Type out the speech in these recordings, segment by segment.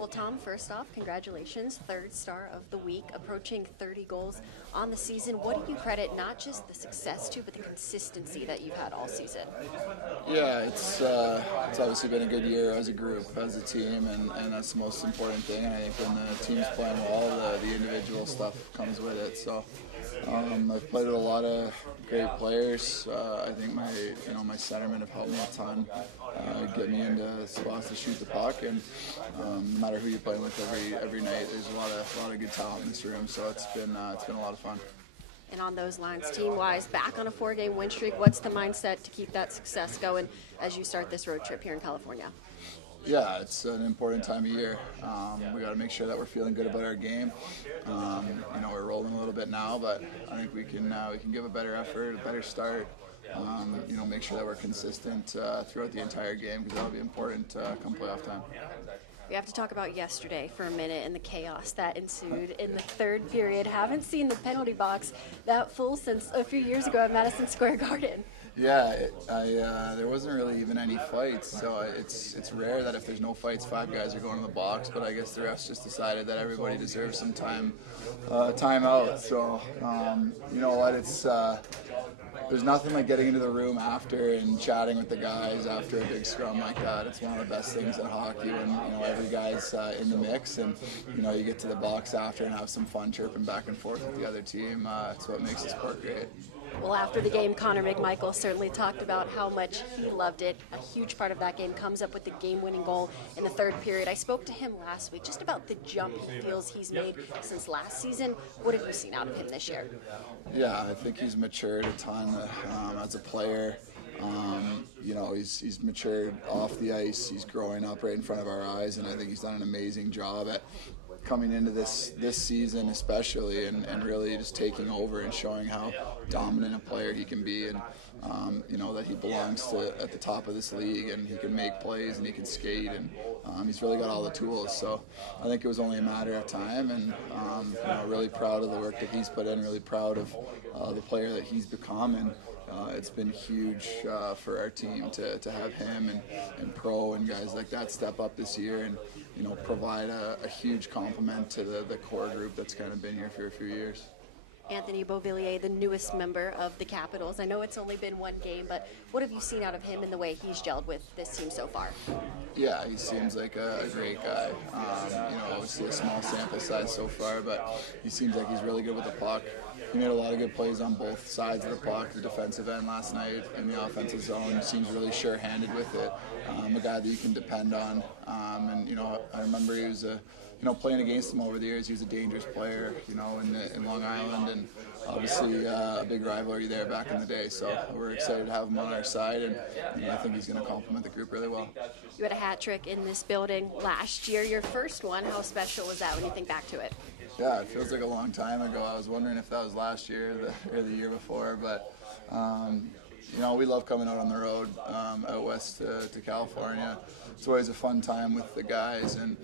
Well, Tom, first off, congratulations. Third star of the week, approaching 30 goals on the season. What do you credit not just the success to, but the consistency that you've had all season? Yeah, it's obviously been a good year as a group, as a team, and that's the most important thing. And I think when the team's playing well, the individual stuff comes with it. So I've played with a lot of great players. I think my centermen have helped me a ton, get me into spots to shoot the puck, and no matter who you're playing with every night, there's a lot of good talent in this room. So it's been a lot of fun. And on those lines, team-wise, back on a 4-game win streak, what's the mindset to keep that success going as you start this road trip here in California? Yeah, it's an important time of year. We got to make sure that we're feeling good about our game. We're rolling a little bit now, but I think we can give a better effort, a better start. Make sure that we're consistent throughout the entire game, because that'll be important come playoff time. We have to talk about yesterday for a minute and the chaos that ensued in the third period. Haven't seen the penalty box that full since a few years ago at Madison Square Garden. Yeah, there wasn't really even any fights, so it's rare that if there's no fights, 5 guys are going to the box. But I guess the refs just decided that everybody deserves some time out. So you know what? There's nothing like getting into the room after and chatting with the guys after a big scrum like that. It's one of the best things in hockey when every guy's in the mix, and you get to the box after and have some fun chirping back and forth with the other team. It's what makes the sport great. Well, after the game, Connor McMichael certainly talked about how much he loved it. A huge part of that game comes up with the game-winning goal in the third period. I spoke to him last week just about the jump he feels he's made since last season. What have you seen out of him this year? Yeah, I think he's matured a ton as a player. He's matured off the ice. He's growing up right in front of our eyes, and I think he's done an amazing job at coming into this season especially, and really just taking over and showing how dominant a player he can be, and that he belongs to at the top of this league, and he can make plays and he can skate, and he's really got all the tools. So I think it was only a matter of time, and really proud of the work that he's put in, really proud of the player that he's become, and it's been huge for our team to have him and Pro and guys like that step up this year and provide a huge compliment to the core group that's kind of been here for a few years. Anthony Beauvillier, the newest member of the Capitals. I know it's only been one game, but what have you seen out of him and the way he's gelled with this team so far? Yeah, he seems like a great guy. Obviously a small sample size so far, but he seems like he's really good with the puck. He made a lot of good plays on both sides of the puck, the defensive end last night in the offensive zone. He seems really sure-handed with it. A guy that you can depend on. I remember he was playing against him over the years. He was a dangerous player, in Long Island, and obviously a big rivalry there back in the day. So we're excited to have him on our side, and I think he's going to complement the group really well. You had a hat trick in this building last year, your first one. How special was that when you think back to it? Yeah, it feels like a long time ago. I was wondering if that was last year or the year before, but we love coming out on the road out west to California. It's always a fun time with the guys, and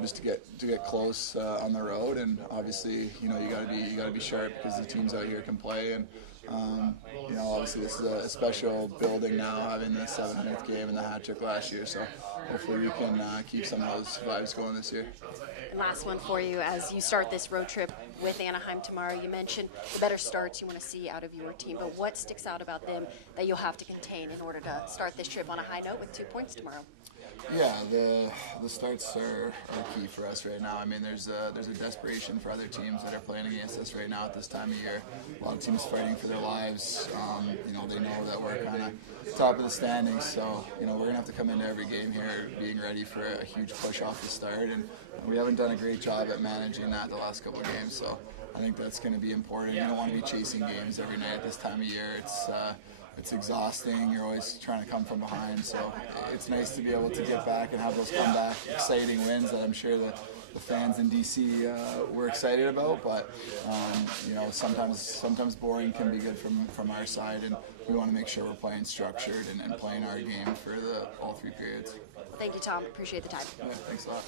just to get close on the road. And obviously, you gotta be sharp because the teams out here can play. And obviously this is a special building now, having the 700th game and the hat trick last year. So hopefully we can keep some of those vibes going this year. And last one for you, as you start this road trip with Anaheim tomorrow, you mentioned the better starts you want to see out of your team, but what sticks out about them that you'll have to contain in order to start this trip on a high note with 2 points tomorrow? Yeah, the starts are key for us right now. I mean, there's a desperation for other teams that are playing against us right now at this time of year. A lot of teams fighting for their lives. They know that we're kind of top of the standings, so we're gonna have to come into every game here being ready for a huge push off the start, and we haven't done a great job at managing that the last couple of games. So I think that's going to be important. You don't want to be chasing games every night at this time of year. It's exhausting. You're always trying to come from behind, so it's nice to be able to get back and have those comeback exciting wins that I'm sure the fans in DC were excited about. But sometimes boring can be good from our side, and we want to make sure we're playing structured and playing our game for all 3 periods. Thank you, Tom. Appreciate the time. Yeah, thanks a lot.